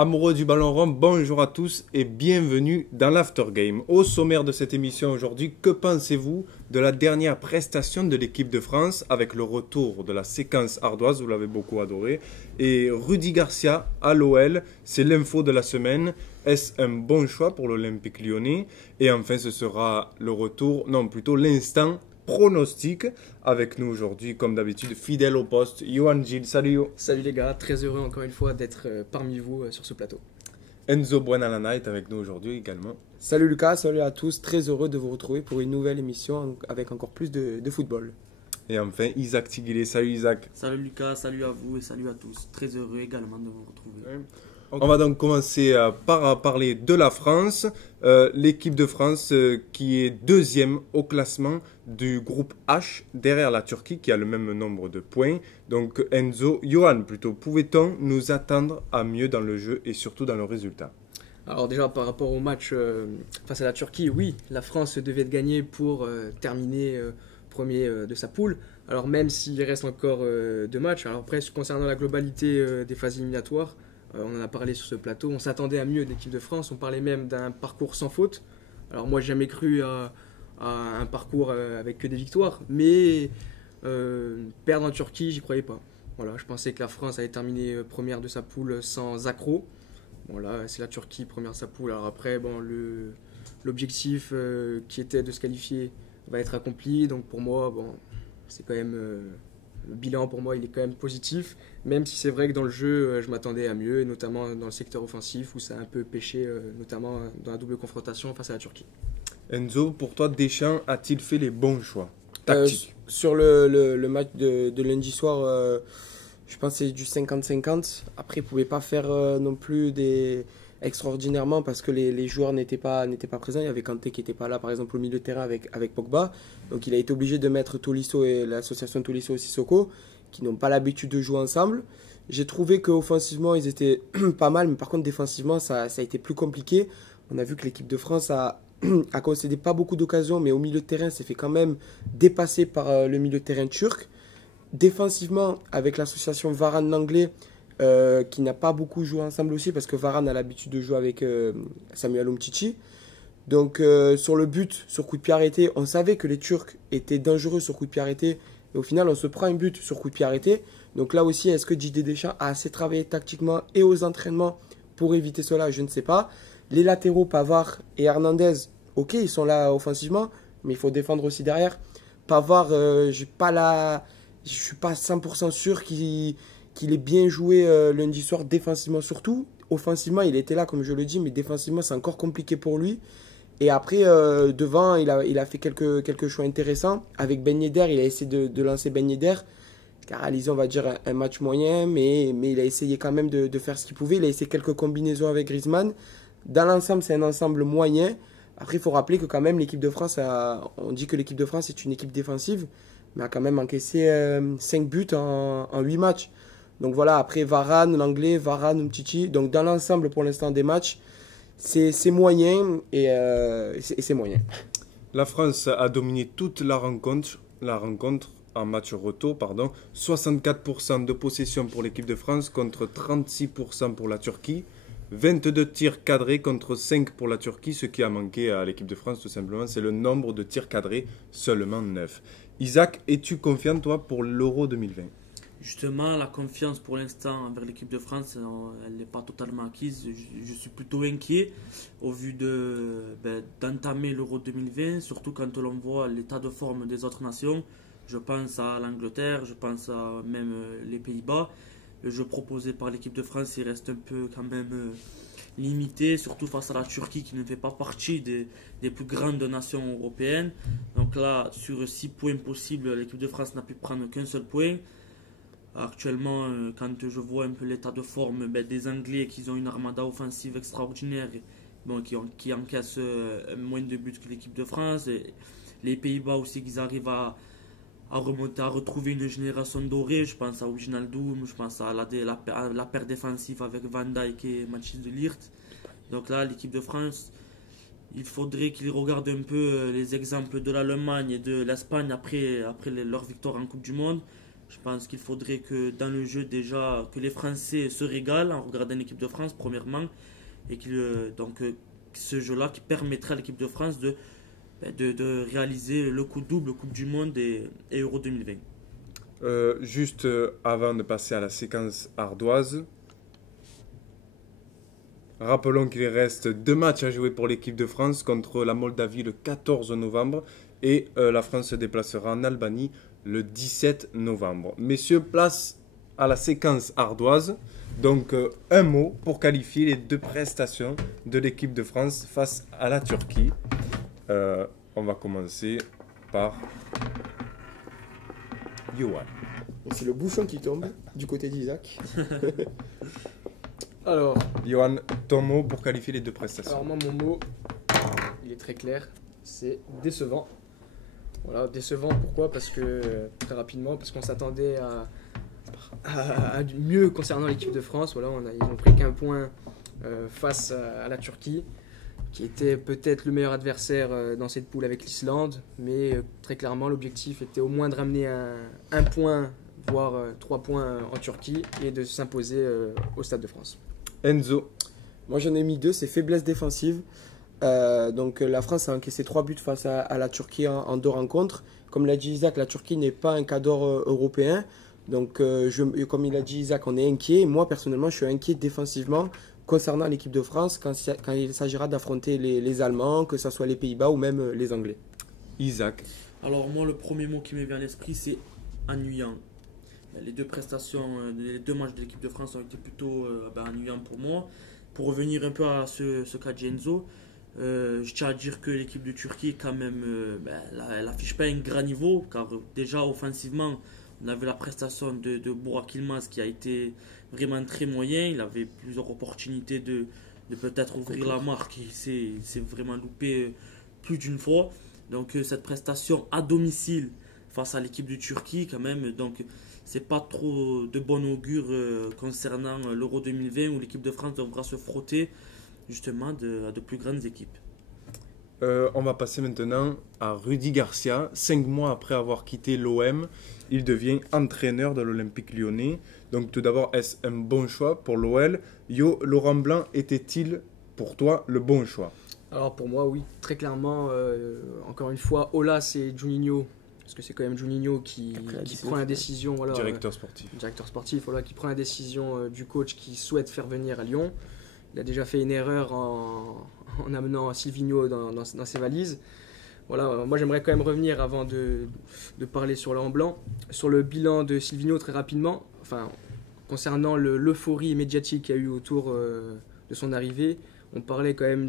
Amoureux du ballon rond, bonjour à tous et bienvenue dans l'Aftergame. Au sommaire de cette émission aujourd'hui, que pensez-vous de la dernière prestation de l'équipe de France avec le retour de la séquence ardoise, vous l'avez beaucoup adoré, et Rudy Garcia à l'OL, c'est l'info de la semaine. Est-ce un bon choix pour l'Olympique Lyonnais? Et enfin, ce sera le retour, non plutôt l'instant pronostic. Avec nous aujourd'hui, comme d'habitude, fidèle au poste, Johan Gilles. Salut Yo. Salut les gars, très heureux encore une fois d'être parmi vous sur ce plateau. Enzo Buenalana est avec nous aujourd'hui également. Salut Lucas, salut à tous, très heureux de vous retrouver pour une nouvelle émission avec encore plus de football. Et enfin, Isaac Tiguilé. Salut Isaac. Salut Lucas, salut à vous et salut à tous. Très heureux également de vous retrouver. On va donc commencer par parler de la France. L'équipe de France qui est deuxième au classement du groupe H derrière la Turquie qui a le même nombre de points. Donc Enzo, Johan plutôt, pouvait-on nous attendre à mieux dans le jeu et surtout dans le résultat? Alors déjà par rapport au match face à la Turquie, oui, la France devait gagner pour terminer premier de sa poule. Alors même s'il reste encore deux matchs, alors après concernant la globalité des phases éliminatoires, on en a parlé sur ce plateau, on s'attendait à mieux de l'équipe de France, on parlait même d'un parcours sans faute. Alors moi j'ai jamais cru à un parcours avec que des victoires, mais perdre en Turquie, j'y croyais pas. Voilà, je pensais que la France allait terminer première de sa poule sans accroc. Voilà, c'est la Turquie première de sa poule. Alors après, bon, l'objectif qui était de se qualifier va être accompli. Donc pour moi, bon, c'est quand même le bilan pour moi, il est quand même positif. Même si c'est vrai que dans le jeu, je m'attendais à mieux, et notamment dans le secteur offensif où ça a un peu pêché, notamment dans la double confrontation face à la Turquie. Enzo, pour toi, Deschamps a-t-il fait les bons choix tactiques? Sur le match de lundi soir, je pense que c'est du 50-50. Après, il ne pouvait pas faire non plus extraordinairement parce que les joueurs n'étaient pas présents. Il y avait Kanté qui n'était pas là, par exemple, au milieu de terrain avec Pogba. Donc, il a été obligé de mettre Tolisso et l'association Tolisso-Sissoko qui n'ont pas l'habitude de jouer ensemble. J'ai trouvé qu'offensivement, ils étaient pas mal, mais par contre, défensivement, ça a été plus compliqué. On a vu que l'équipe de France a concédé pas beaucoup d'occasions, mais au milieu de terrain, s'est fait quand même dépasser par le milieu de terrain turc. Défensivement, avec l'association Varane-Langlais, qui n'a pas beaucoup joué ensemble aussi, parce que Varane a l'habitude de jouer avec Samuel Umtiti. Donc, sur le but, sur coup de pied arrêté, on savait que les Turcs étaient dangereux sur coup de pied arrêté. Et au final, on se prend un but sur coup de pied arrêté. Donc là aussi, est-ce que Didier Deschamps a assez travaillé tactiquement et aux entraînements pour éviter cela? Je ne sais pas. Les latéraux, Pavard et Hernandez, ok, ils sont là offensivement, mais il faut défendre aussi derrière. Pavard, je suis pas 100% sûr qu'il ait bien joué lundi soir défensivement surtout. Offensivement, il était là, comme je le dis, mais défensivement, c'est encore compliqué pour lui. Et après, devant, il a fait quelques choix intéressants. Avec Ben Yedder, il a essayé de lancer Ben Yedder, qui a réalisé, on va dire, un match moyen, mais il a essayé quand même de faire ce qu'il pouvait. Il a essayé quelques combinaisons avec Griezmann. Dans l'ensemble, c'est un ensemble moyen. Après, il faut rappeler que quand même, l'équipe de France, on dit que l'équipe de France est une équipe défensive, mais a quand même encaissé 5 buts en 8 matchs. Donc voilà, après Varane, l'anglais, Varane, Umtiti. Donc dans l'ensemble, pour l'instant, des matchs, c'est moyen et c'est moyen. La France a dominé toute la rencontre en match retour, 64% de possession pour l'équipe de France contre 36% pour la Turquie. 22 tirs cadrés contre 5 pour la Turquie. Ce qui a manqué à l'équipe de France, tout simplement, c'est le nombre de tirs cadrés, seulement 9. Isaac, es-tu confiant, toi, pour l'Euro 2020? Justement, la confiance pour l'instant envers l'équipe de France, elle n'est pas totalement acquise. Je suis plutôt inquiet au vu d'entamer l'Euro 2020, surtout quand l'on voit l'état de forme des autres nations. Je pense à l'Angleterre, je pense à même les Pays-Bas. Le jeu proposé par l'équipe de France, il reste un peu quand même limité, surtout face à la Turquie qui ne fait pas partie des plus grandes nations européennes. Donc là, sur 6 points possibles, l'équipe de France n'a pu prendre qu'un seul point. Actuellement, quand je vois un peu l'état de forme des Anglais qui ont une armada offensive extraordinaire, qui encaissent moins de buts que l'équipe de France, et les Pays-Bas aussi qu'ils arrivent à remonter, à retrouver une génération dorée. Je pense à Wijnaldum, je pense à la paire défensive avec Van Dijk et Mathis de Ligt. Donc là, l'équipe de France, il faudrait qu'ils regardent un peu les exemples de l'Allemagne et de l'Espagne après leur victoire en Coupe du Monde. Je pense qu'il faudrait que dans le jeu déjà, que les Français se régalent en regardant l'équipe de France premièrement et ce jeu-là qui permettra à l'équipe de France de réaliser le coup double, Coupe du Monde et Euro 2020. Juste avant de passer à la séquence ardoise, rappelons qu'il reste 2 matchs à jouer pour l'équipe de France contre la Moldavie le 14 novembre et la France se déplacera en Albanie le 17 novembre. Messieurs, place à la séquence ardoise. Donc un mot pour qualifier les 2 prestations de l'équipe de France face à la Turquie. On va commencer par Yoann. C'est le bouchon qui tombe du côté d'Isaac. Alors, Yoann, ton mot pour qualifier les 2 prestations. alors moi, mon mot, il est très clair, c'est décevant. Voilà, décevant, pourquoi? Parce que, très rapidement, parce qu'on s'attendait à du mieux concernant l'équipe de France. Voilà, ils n'ont pris qu'un point face à la Turquie, qui était peut-être le meilleur adversaire dans cette poule avec l'Islande, mais très clairement, l'objectif était au moins de ramener un point, voire 3 points en Turquie, et de s'imposer au Stade de France. Enzo. Moi j'en ai mis 2, c'est faiblesse défensive. Donc la France a encaissé 3 buts face à la Turquie en 2 rencontres. Comme l'a dit Isaac, la Turquie n'est pas un cadre européen. Donc comme il a dit Isaac, on est inquiet. Moi personnellement je suis inquiet défensivement concernant l'équipe de France quand il s'agira d'affronter les Allemands, que ce soit les Pays-Bas ou même les Anglais. Isaac. Alors moi, le premier mot qui me vient à l'esprit, c'est ennuyant. Les 2 prestations, les 2 matchs de l'équipe de France ont été plutôt ennuyants pour moi. Pour revenir un peu à ce qu'a dit Enzo, je tiens à dire que l'équipe de Turquie, quand même, elle n'affiche pas un grand niveau, car déjà offensivement, on avait la prestation de Burak Yılmaz qui a été vraiment très moyen. Il avait plusieurs opportunités de peut-être ouvrir la marque. Il s'est vraiment loupé plus d'une fois. Donc cette prestation à domicile face à l'équipe de Turquie, quand même, donc c'est pas trop de bon augure concernant l'Euro 2020 où l'équipe de France devra se frotter justement à de plus grandes équipes. On va passer maintenant à Rudy Garcia. 5 mois après avoir quitté l'OM, il devient entraîneur de l'Olympique Lyonnais. Donc tout d'abord, est-ce un bon choix pour l'OL? Yo, Laurent Blanc était-il pour toi le bon choix? Alors pour moi, oui, très clairement, encore une fois, Ola, c'est Juninho, parce que c'est quand même Juninho qui prend la décision. Voilà, Directeur sportif. Directeur sportif, voilà, qui prend la décision du coach qui souhaite faire venir à Lyon. Il a déjà fait une erreur en amenant Silvinho dans ses valises. Voilà, moi j'aimerais quand même revenir avant de parler sur Laurent Blanc, sur le bilan de Silvinho très rapidement. Enfin, concernant l'euphorie médiatique qu'il y a eu autour de son arrivée, on parlait quand même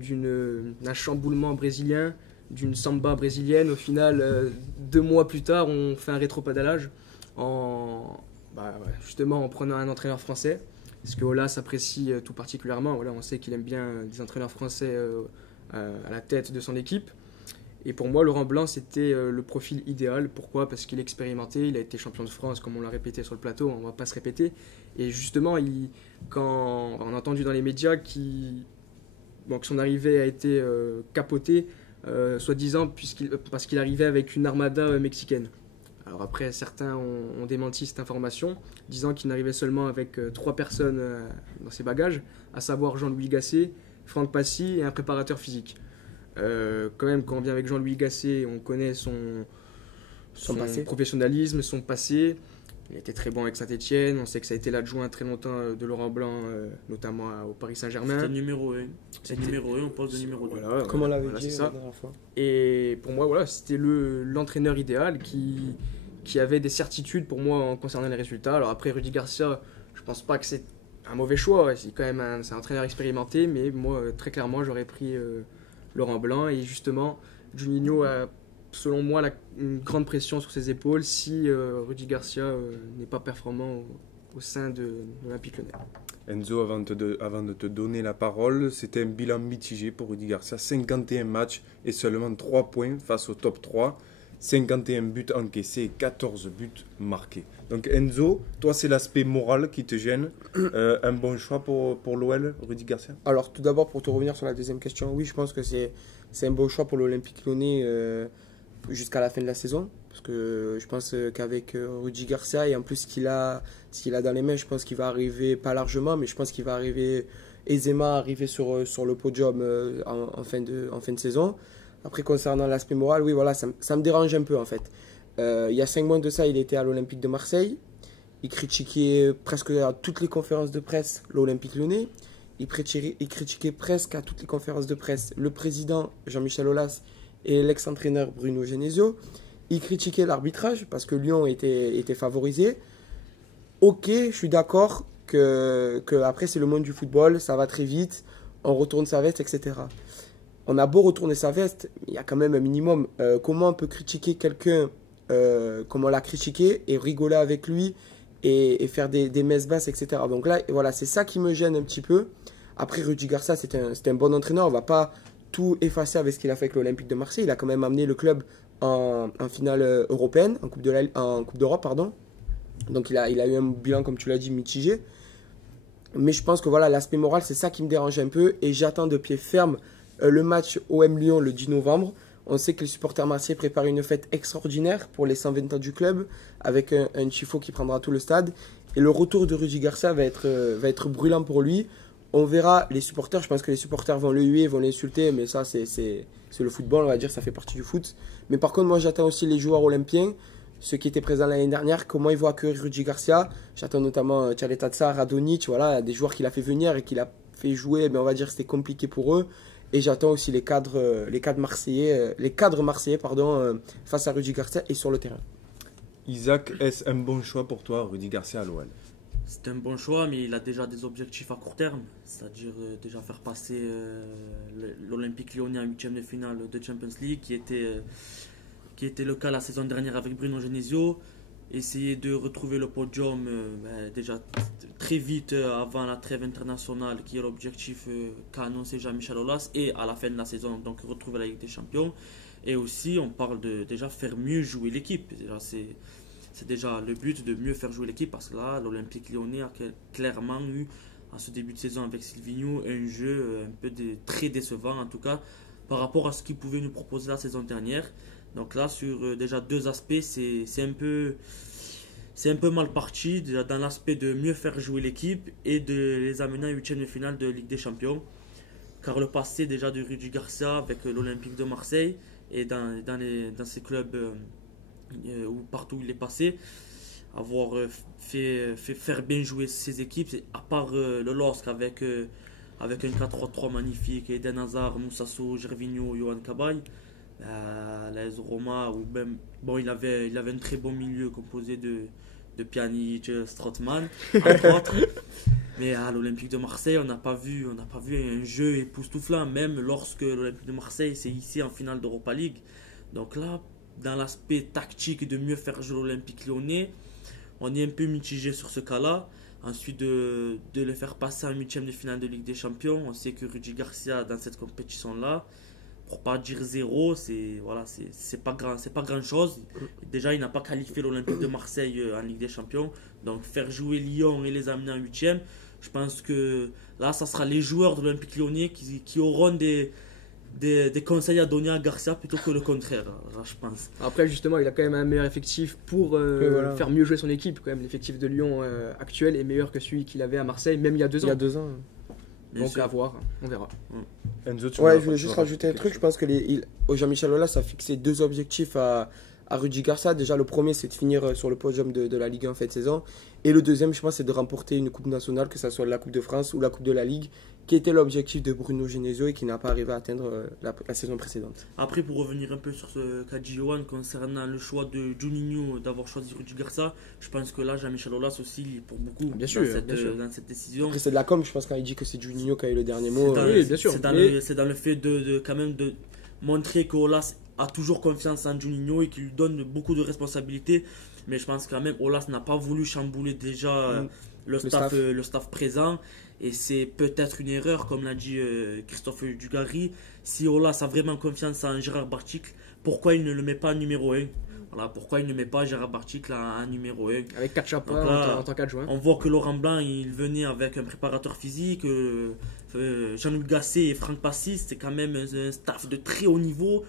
d'un chamboulement brésilien, d'une samba brésilienne. Au final, 2 mois plus tard, on fait un rétropédalage justement en prenant un entraîneur français. Parce que Ola s'apprécie tout particulièrement. Voilà, on sait qu'il aime bien des entraîneurs français à la tête de son équipe. Et pour moi, Laurent Blanc, c'était le profil idéal. Pourquoi? Parce qu'il est expérimenté, il a été champion de France, comme on l'a répété sur le plateau, on ne va pas se répéter. Et justement, quand on a entendu dans les médias que son arrivée a été capotée, soi-disant parce qu'il arrivait avec une armada mexicaine. Alors après, certains ont démenti cette information, disant qu'il n'arrivait seulement avec 3 personnes dans ses bagages, à savoir Jean-Louis Gasset, Franck Passy et un préparateur physique. Quand même, quand on vient avec Jean-Louis Gasset, on connaît son professionnalisme, son passé. Il était très bon avec Saint-Etienne, on sait que ça a été l'adjoint très longtemps de Laurent Blanc, notamment au Paris Saint-Germain. C'était numéro 1. C'est numéro 1, on parle de numéro 2. Voilà, comme on l'avait dit la dernière fois. Et pour moi, voilà, c'était l'entraîneur idéal qui avait des certitudes pour moi concernant les résultats. Alors après, Rudy Garcia, je pense pas que c'est un mauvais choix. C'est quand même c'est un entraîneur expérimenté, mais moi, très clairement, j'aurais pris Laurent Blanc. Et justement, Juninho a, selon moi, une grande pression sur ses épaules si Rudy Garcia n'est pas performant au sein de l'Olympique Lyonnais. Enzo, avant de te donner la parole, c'était un bilan mitigé pour Rudy Garcia. 51 matchs et seulement 3 points face au top 3. 51 buts encaissés et 14 buts marqués. Donc Enzo, toi c'est l'aspect moral qui te gêne. Un bon choix pour l'OL, Rudy Garcia? Alors tout d'abord, pour te revenir sur la deuxième question, oui, je pense que c'est un bon choix pour l'Olympique Lyonnais jusqu'à la fin de la saison. Parce que je pense qu'avec Rudy Garcia et en plus ce qu'il a dans les mains, je pense qu'il va arriver, pas largement, mais je pense qu'il va arriver aisément arriver sur le podium en fin de saison. Après, concernant l'aspect moral, oui, voilà, ça me dérange un peu en fait. Il y a 5 mois de ça, il était à l'Olympique de Marseille. Il critiquait presque à toutes les conférences de presse l'Olympique Lyonnais. Il critiquait presque à toutes les conférences de presse le président Jean-Michel Aulas et l'ex-entraîneur Bruno Genesio. Il critiquait l'arbitrage parce que Lyon était favorisé. Ok, je suis d'accord que après c'est le monde du football, ça va très vite, on retourne sa veste, etc. On a beau retourner sa veste, il y a quand même un minimum. Comment on peut critiquer quelqu'un comme on l'a critiqué et rigoler avec lui et faire des messes basses, etc. Donc là, voilà, c'est ça qui me gêne un petit peu. Après, Rudy Garcia, c'est un bon entraîneur. On ne va pas tout effacer avec ce qu'il a fait avec l'Olympique de Marseille. Il a quand même amené le club en finale européenne, en Coupe d'Europe, pardon. Donc il a eu un bilan, comme tu l'as dit, mitigé. Mais je pense que voilà, l'aspect moral, c'est ça qui me dérange un peu. Et j'attends de pied ferme le match OM Lyon le 10 novembre. On sait que les supporters marseillais préparent une fête extraordinaire pour les 120 ans du club, avec un tifo qui prendra tout le stade. Et le retour de Rudy Garcia va être brûlant pour lui. On verra les supporters, je pense que les supporters vont le huer, vont l'insulter, mais ça c'est le football, on va dire, ça fait partie du foot. Mais par contre, moi j'attends aussi les joueurs olympiens, ceux qui étaient présents l'année dernière, comment ils vont accueillir Rudy Garcia. J'attends notamment Tchaletadza, Radonjic, voilà, des joueurs qu'il a fait venir et qu'il a fait jouer, mais on va dire que c'était compliqué pour eux. Et j'attends aussi les cadres marseillais, face à Rudy Garcia et sur le terrain. Isaac, est-ce un bon choix pour toi, Rudy Garcia à l'OL? C'est un bon choix, mais il a déjà des objectifs à court terme, c'est-à-dire déjà faire passer l'Olympique Lyonnais en 8e de finale de Champions League, qui était le cas la saison dernière avec Bruno Genesio. Essayer de retrouver le podium déjà très vite avant la trêve internationale, qui est l'objectif qu'a annoncé Jean-Michel Aulas, et à la fin de la saison, donc retrouver la Ligue des Champions. Et aussi, on parle de déjà faire mieux jouer l'équipe. C'est déjà le but de mieux faire jouer l'équipe, parce que là, l'Olympique Lyonnais a clairement eu, à ce début de saison avec Sylvinho, un jeu un peu très décevant, en tout cas, par rapport à ce qu'il pouvait nous proposer la saison dernière. Donc là, sur déjà 2 aspects, c'est un peu mal parti, déjà dans l'aspect de mieux faire jouer l'équipe et de les amener en 8e de finale de Ligue des Champions. Car le passé déjà de Rudy Garcia avec l'Olympique de Marseille et dans ces clubs partout où il est passé, avoir fait faire bien jouer ses équipes, à part le LOSC avec un 4-3-3 magnifique, Eden Hazard, Moussa Sow, Gervinho, Yohan Cabaye. l'AS Roma, où même, bon, il avait un très bon milieu composé de Pjanic, Strootman, entre autres. Mais à l'Olympique de Marseille, on n'a pas vu un jeu époustouflant, même lorsque l'Olympique de Marseille s'est hissé en finale d'Europa League. Donc là, dans l'aspect tactique de mieux faire jouer l'Olympique lyonnais, on est un peu mitigé sur ce cas-là. Ensuite, de le faire passer en 8e de finale de Ligue des Champions, on sait que Rudy Garcia, dans cette compétition-là, pour pas dire zéro, c'est pas grand chose. Déjà, il n'a pas qualifié l'Olympique de Marseille en Ligue des Champions. Donc faire jouer Lyon et les amener en 8e, je pense que là, ça sera les joueurs de l'Olympique lyonnais qui auront des conseils à donner à Garcia plutôt que le contraire, là, je pense. Après, justement, il a quand même un meilleur effectif pour faire mieux jouer son équipe. Quand même, l'effectif de Lyon actuel est meilleur que celui qu'il avait à Marseille, même il y a 2 ans. Il y a 2 ans. Donc à voir, on verra. Enzo, je voulais juste rajouter un truc. Je pense que Jean-Michel Aulas a fixé 2 objectifs à Rudy Garcia. Déjà, le premier, c'est de finir sur le podium de la Ligue 1 en fin de saison. Et le deuxième, je pense, c'est de remporter une Coupe nationale, que ce soit la Coupe de France ou la Coupe de la Ligue, qui était l'objectif de Bruno Genesio et qui n'a pas arrivé à atteindre la saison précédente. Après, pour revenir un peu sur ce qu'a dit Johan concernant le choix de Juninho d'avoir choisi Rudy Garcia, je pense que là, Jean-Michel Aulas aussi, pour beaucoup, bien sûr. Dans cette décision. Après, c'est de la com, je pense, quand il dit que c'est Juninho qui a eu le dernier mot. Oui, bien sûr. C'est dans le fait de quand même de montrer que Aulas a toujours confiance en Juninho et qu'il lui donne beaucoup de responsabilités. Mais je pense quand même Aulas n'a pas voulu chambouler déjà le staff présent. Et c'est peut-être une erreur, comme l'a dit Christophe Dugarry. Si Aulas a vraiment confiance en Gérard Barthic, pourquoi il ne le met pas en numéro 1 ? Voilà, pourquoi il ne met pas Gérard Barthic en numéro 1 ? Avec 4 chapeaux en tant qu'adjoint. On voit que Laurent Blanc, il venait avec un préparateur physique. Jean-Louis Gasset et Franck Passis, c'est quand même un staff de très haut niveau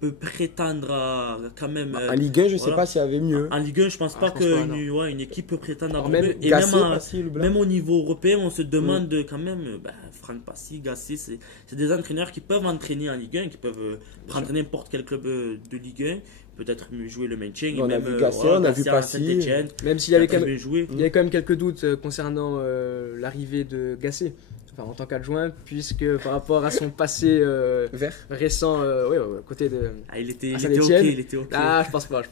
peut prétendre à quand même. En Ligue 1, je sais voilà. pas s'il y avait mieux. En Ligue 1, je pense pas je pense pas, non. une équipe peut prétendre à Alors, mieux. même Et Gasset, même, Passy, le Blanc. même au niveau européen, on se demande quand même, Franck Passy, Gasset, c'est des entraîneurs qui peuvent entraîner en Ligue 1, qui peuvent prendre n'importe quel club de Ligue 1, peut-être jouer le maintien. On et a même, vu Gasset, on a vu Gasset à Passy. Saint-Étienne, Même s'il y avait qui a quand très même, bien joué. il y avait quand même quelques doutes concernant l'arrivée de Gasset, enfin, en tant qu'adjoint, puisque par rapport à son passé Vert. récent, côté de. Ah, il était À ok, Saint-Étienne. il était ok. Ah, je pense pas. Je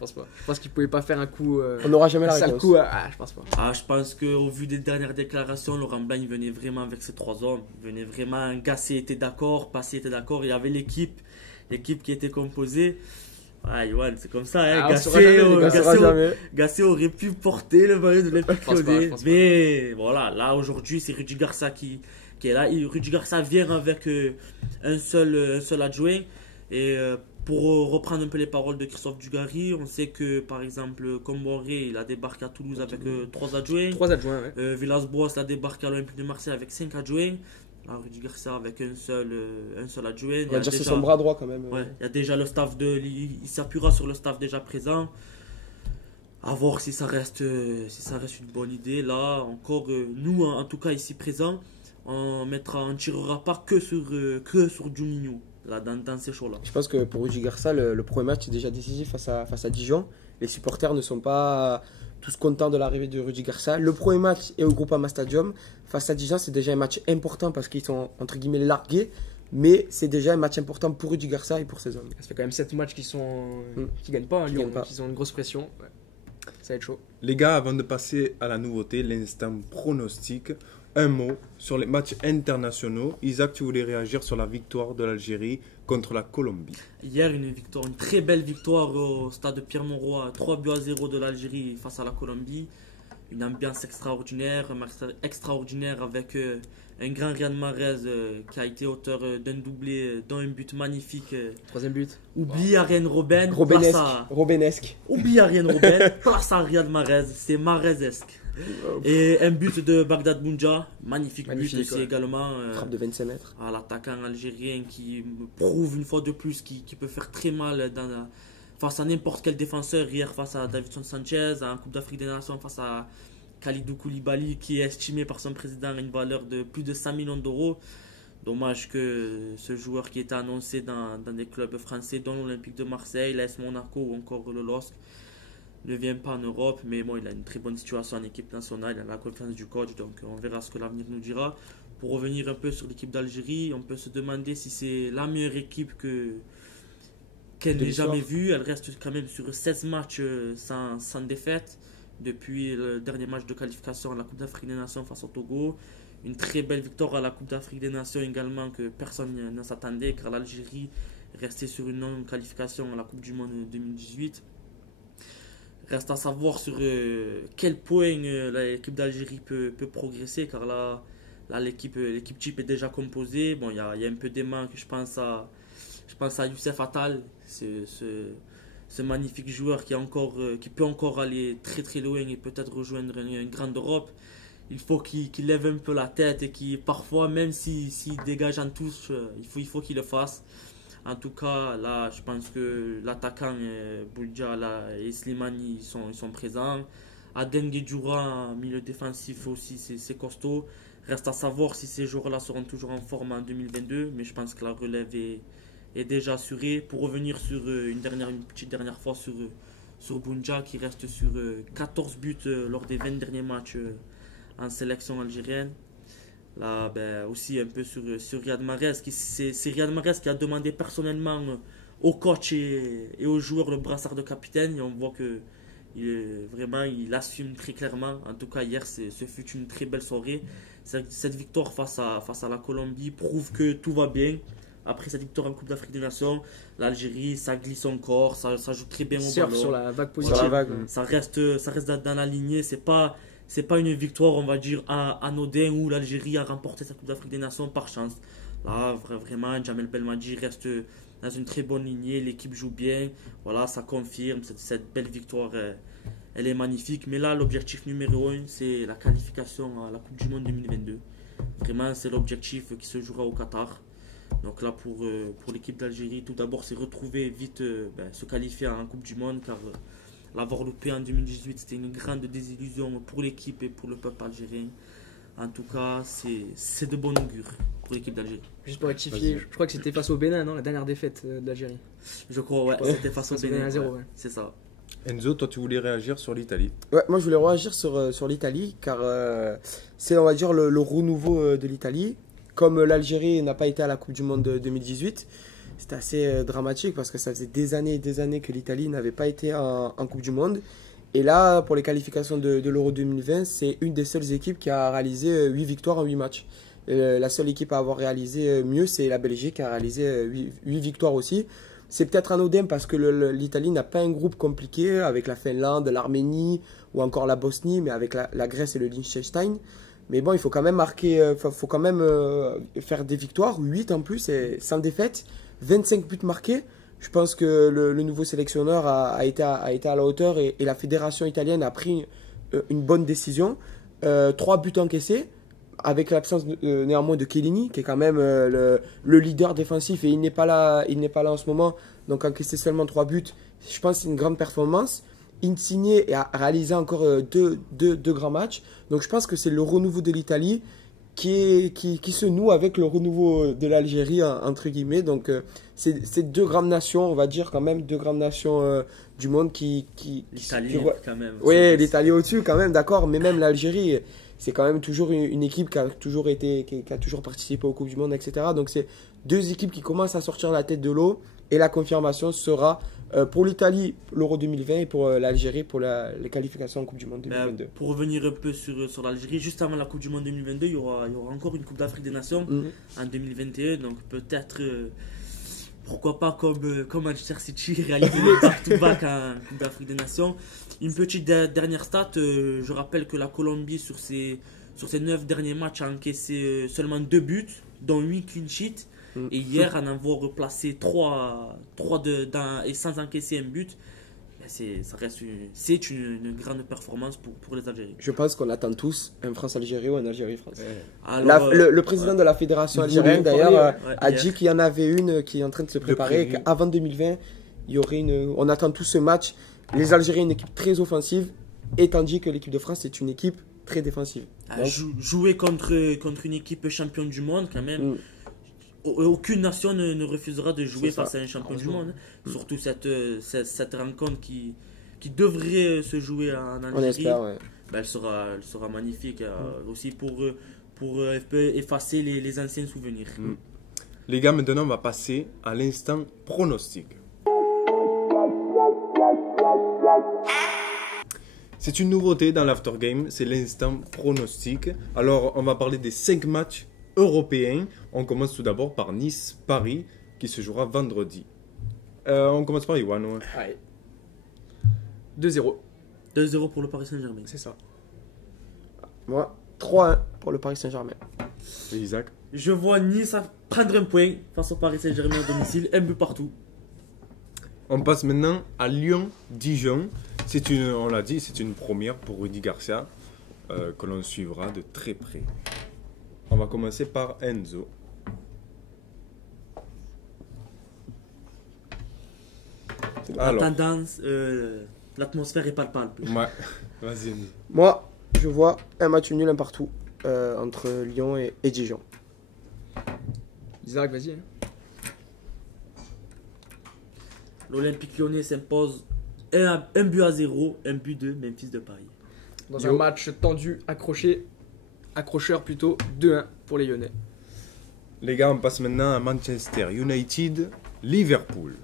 pense qu'il pouvait pas faire un coup. On n'aura jamais la un sale réponse. coup. Je pense pas. Ah, je pense qu'au vu des dernières déclarations, Laurent Blanc il venait vraiment avec ces trois hommes. Il venait vraiment, Gasset était d'accord, Passy était d'accord. Il y avait l'équipe qui était composée. Ah, Yoann, c'est comme ça. Hein. On saura jamais, les gars, On saura jamais. Gasset aurait pu porter le maillot de l'Olympique Je pense pas, Lyonnais. je pense pas. Mais voilà, là aujourd'hui, c'est Rudy Garcia qui est là. Rudy Garcia vient avec un seul adjoint. Et pour reprendre un peu les paroles de Christophe Dugarry, on sait que par exemple, Comboré, il a débarqué à Toulouse avec 3 adjoints. 3 adjoints, ouais. Villas-Boas a débarqué à l'Olympique de Marseille avec 5 adjoints. Là, Rudy Garcia avec un seul adjoint. On va dire que c'est son bras droit quand même. Ouais, il y a déjà le staff il s'appuiera sur le staff déjà présent. À voir si ça reste une bonne idée. Là, encore, nous, en tout cas ici présents, on tirera pas que sur Juninho, là, dans ces shows-là. Je pense que pour Rudy Garcia, le premier match est déjà décisif face à Dijon. Les supporters ne sont pas tous contents de l'arrivée de Rudy Garcia. Le premier match est au Groupama Stadium. Face à Dijon, c'est déjà un match important parce qu'ils sont entre guillemets largués. Mais c'est déjà un match important pour Rudy Garcia et pour ses hommes. Ça fait quand même 7 matchs qui gagnent pas, Qui Lyon, gagnent pas. donc ils ont une grosse pression. Ouais. Ça va être chaud. Les gars, avant de passer à la nouveauté, l'instant pronostic, un mot sur les matchs internationaux. Isaac, tu voulais réagir sur la victoire de l'Algérie contre la Colombie. Hier, une très belle victoire au stade Pierre-Mauroy, 3-0 de l'Algérie face à la Colombie. Une ambiance extraordinaire, un match extraordinaire avec un grand Riyad Mahrez qui a été auteur d'un doublé, d'un but magnifique. 3e but. Oublie Ariane Robben, Robenesque. Oublie Ariane Robben, place à Riyad Mahrez, c'est Mahrezesque. Et un but de Bagdad Bounja, magnifique but Magnifique, aussi ouais. également. Frappe de 25 mètres. À l'attaquant algérien qui prouve une fois de plus qu'il peut faire très mal face à n'importe quel défenseur. Hier face à Davinson Sanchez, en Coupe d'Afrique des Nations face à Khalidou Koulibaly qui est estimé par son président à une valeur de plus de 100 millions d'euros. Dommage que ce joueur qui était annoncé dans des clubs français dont l'Olympique de Marseille, l'AS Monaco ou encore le LOSC ne vient pas en Europe, mais bon, il a une très bonne situation en équipe nationale, il a la confiance du coach, donc on verra ce que l'avenir nous dira. Pour revenir un peu sur l'équipe d'Algérie, on peut se demander si c'est la meilleure équipe qu'elle n'ait jamais vue. Elle reste quand même sur 16 matchs sans défaite depuis le dernier match de qualification à la Coupe d'Afrique des Nations face au Togo. Une très belle victoire à la Coupe d'Afrique des Nations également que personne ne s'attendait car l'Algérie restait sur une non-qualification à la Coupe du Monde 2018. Reste à savoir sur quel point l'équipe d'Algérie peut progresser car là l'équipe type est déjà composée. Bon, il y a un peu des manques, je pense à Youssef Attal, ce magnifique joueur qui peut encore aller très très loin et peut-être rejoindre une grande Europe. Il faut qu'il lève un peu la tête et qu'il parfois, même s'il dégage en touche, il faut qu'il le fasse. En tout cas, là, je pense que l'attaquant Bouldia et Slimani ils sont présents. Adem Guedjoura, milieu défensif aussi, c'est costaud. Reste à savoir si ces joueurs-là seront toujours en forme en 2022, mais je pense que la relève est déjà assurée. Pour revenir sur une petite dernière fois sur Bounja qui reste sur 14 buts lors des 20 derniers matchs en sélection algérienne. Là, aussi un peu sur Riyad Mahrez. C'est Riyad Mahrez qui a demandé personnellement au coach et aux joueurs le brassard de capitaine. Et on voit que il assume très clairement. En tout cas, hier, ce fut une très belle soirée. Cette victoire face à la Colombie prouve que tout va bien. Après cette victoire en Coupe d'Afrique des Nations, l'Algérie, ça glisse encore, ça joue très bien au ballon. Sur la vague positive. Sur la vague, Ça reste dans la lignée. C'est pas une victoire, on va dire, anodin où l'Algérie a remporté sa Coupe d'Afrique des Nations par chance. Là, vraiment, Jamel Belmadi reste dans une très bonne lignée. L'équipe joue bien. Voilà, ça confirme. Cette belle victoire, elle est magnifique. Mais là, l'objectif numéro 1, c'est la qualification à la Coupe du Monde 2022. Vraiment, c'est l'objectif qui se jouera au Qatar. Donc là, pour l'équipe d'Algérie, tout d'abord, c'est retrouver vite se qualifier en Coupe du Monde, car l'avoir loupé en 2018, c'était une grande désillusion pour l'équipe et pour le peuple algérien. En tout cas, c'est de bon augure pour l'équipe d'Algérie. Juste pour rectifier, je crois que c'était face au Bénin, non, la dernière défaite de l'Algérie. Je crois, ouais, c'était face au Bénin. 1-0, ouais. ouais. C'est ça. Enzo, toi tu voulais réagir sur l'Italie. Ouais, moi je voulais réagir sur l'Italie car c'est on va dire le renouveau de l'Italie. Comme l'Algérie n'a pas été à la Coupe du Monde de 2018, c'était assez dramatique parce que ça faisait des années et des années que l'Italie n'avait pas été en Coupe du Monde. Et là, pour les qualifications de l'Euro 2020, c'est une des seules équipes qui a réalisé 8 victoires en 8 matchs. La seule équipe à avoir réalisé mieux, c'est la Belgique qui a réalisé 8 victoires aussi. C'est peut-être anodin parce que l'Italie n'a pas un groupe compliqué avec la Finlande, l'Arménie ou encore la Bosnie, mais avec la Grèce et le Liechtenstein. Mais bon, il faut quand même faut quand même faire des victoires, 8 en plus, et sans défaite, 25 buts marqués. Je pense que le nouveau sélectionneur a été à la hauteur et la fédération italienne a pris une bonne décision. 3 buts encaissés, avec l'absence néanmoins de Chiellini, qui est quand même le leader défensif et il n'est pas là en ce moment. Donc encaisser seulement 3 buts, je pense que c'est une grande performance. Insigne a réalisé encore deux grands matchs. Donc je pense que c'est le renouveau de l'Italie qui se noue avec le renouveau de l'Algérie, entre guillemets. Donc c'est deux grandes nations, on va dire quand même, deux grandes nations du monde L'Italie quand même. Oui, l'Italie au-dessus quand même, d'accord. Mais même l'Algérie, c'est quand même toujours une équipe qui a toujours participé aux Coupes du Monde, etc. Donc c'est deux équipes qui commencent à sortir la tête de l'eau. Et la confirmation sera pour l'Italie, l'Euro 2020, et pour l'Algérie, pour les qualifications en Coupe du Monde 2022. Pour revenir un peu sur l'Algérie, juste avant la Coupe du Monde 2022, il y aura encore une Coupe d'Afrique des Nations en 2021. Donc peut-être, pourquoi pas comme Manchester City, réaliser le back-to-back en Coupe d'Afrique des Nations. Une petite dernière stat, je rappelle que la Colombie, sur ses 9 derniers matchs, a encaissé seulement 2 buts, dont 8 clean sheets. Et hier, en avoir replacé 3 et sans encaisser un but, c'est une grande performance pour les Algériens. Je pense qu'on attend tous un France-Algérie ou un Algérie-France. Alors, le président de la fédération algérienne, d'ailleurs, a hier. dit qu'il y en avait une qui est en train de se préparer, qu'avant 2020, il y aurait on attend tous ce match. Les Algériens, une équipe très offensive, et tandis que l'équipe de France est une équipe très défensive. Jouer contre une équipe championne du monde, quand même. Aucune nation ne refusera de jouer face à un champion du monde. Surtout cette rencontre qui devrait se jouer en Algérie. On espère, ouais. Elle sera magnifique aussi pour effacer les anciens souvenirs. Les gars, maintenant on va passer à l'instant pronostic. C'est une nouveauté dans l'After Game, c'est l'instant pronostic. Alors on va parler des 5 matchs européens. On commence tout d'abord par Nice-Paris qui se jouera vendredi. On commence par Iwan. Ouais. Allez. 2-0. 2-0 pour le Paris Saint-Germain. C'est ça. Moi, 3-1 pour le Paris Saint-Germain. Et Isaac. Je vois Nice prendre un point face au Paris Saint-Germain à domicile, un but partout. On passe maintenant à Lyon-Dijon. On l'a dit, c'est une première pour Rudy Garcia que l'on suivra de très près. On va commencer par Enzo. La tendance, l'atmosphère est palpable. Ouais, vas-y Enzo. Moi, je vois un match nul, un partout entre Lyon et Dijon. Isaac, vas-y. L'Olympique Lyonnais s'impose 1-0, un but de Memphis de Paris. Dans un match tendu, accrocheur plutôt, 2-1 pour les Lyonnais. Les gars, on passe maintenant à Manchester United, Liverpool.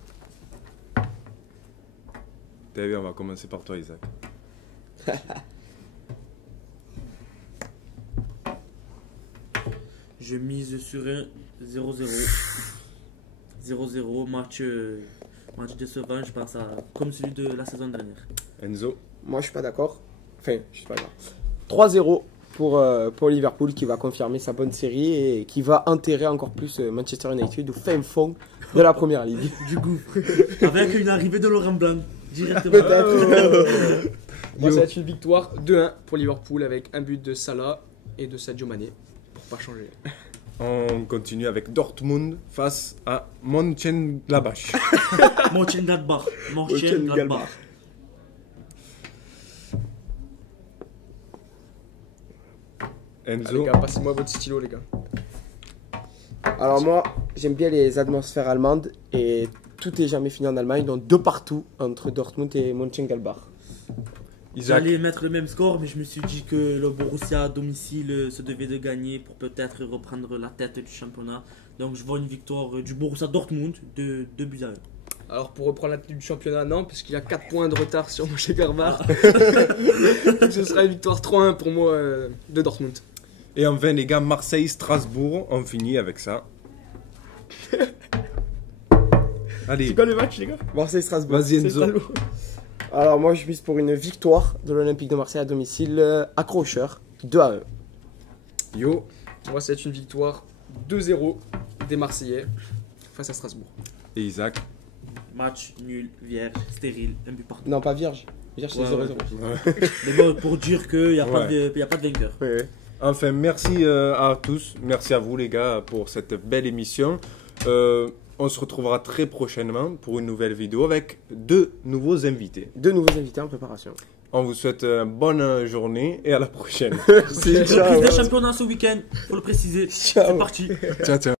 T'as vu, on va commencer par toi, Isaac. Je mise sur un 0-0. 0-0, match décevant, je pense, comme celui de la saison dernière. Enzo. Moi, je suis pas d'accord. Enfin, je suis pas d'accord. 3-0 pour Liverpool qui va confirmer sa bonne série et qui va enterrer encore plus Manchester United au fin fond de la première ligue. Du gouffre. Avec une arrivée de Laurent Blanc, directement. Peut-être. Moi, ça va être une victoire 2-1 pour Liverpool avec un but de Salah et de Sadio Mané. Pour pas changer. On continue avec Dortmund face à Mönchengladbach. Mönchengladbach. Mönchengladbach. Les Enzo, gars, passez-moi votre stylo, les gars. Alors moi, j'aime bien les atmosphères allemandes et tout est jamais fini en Allemagne, donc 2 partout entre Dortmund et Mönchengladbach. Isaac, J'allais mettre le même score, mais je me suis dit que le Borussia à domicile se devait de gagner pour peut-être reprendre la tête du championnat. Donc je vois une victoire du Borussia Dortmund de 2-1. Alors, pour reprendre la tête du championnat, non, parce qu'il a 4 points de retard sur Mönchengladbach. Donc, ce sera une victoire 3-1 pour moi de Dortmund. et enfin les gars, Marseille-Strasbourg, on finit avec ça. Allez, le match, les gars? Marseille-Strasbourg. vas-y Enzo. Alors moi, je mise pour une victoire de l'Olympique de Marseille à domicile, accrocheur, 2-1. Yo, Moi, ça va être une victoire 2-0 des Marseillais face à Strasbourg. et Isaac. Match nul, vierge, stérile, un but partout. Non, pas vierge. Vierge, c'est Ouais, 0-0. ouais. Mais bon, pour dire qu'il n'y a, pas Ouais. de vainqueur. Ouais, ouais. Enfin, merci à tous, merci à vous les gars pour cette belle émission. On se retrouvera très prochainement pour une nouvelle vidéo avec 2 nouveaux invités. 2 nouveaux invités en préparation. On vous souhaite une bonne journée et à la prochaine. Merci, Le ciao. plus des championnats ce week-end, faut le préciser. Ciao. C'est parti. Ciao, ciao.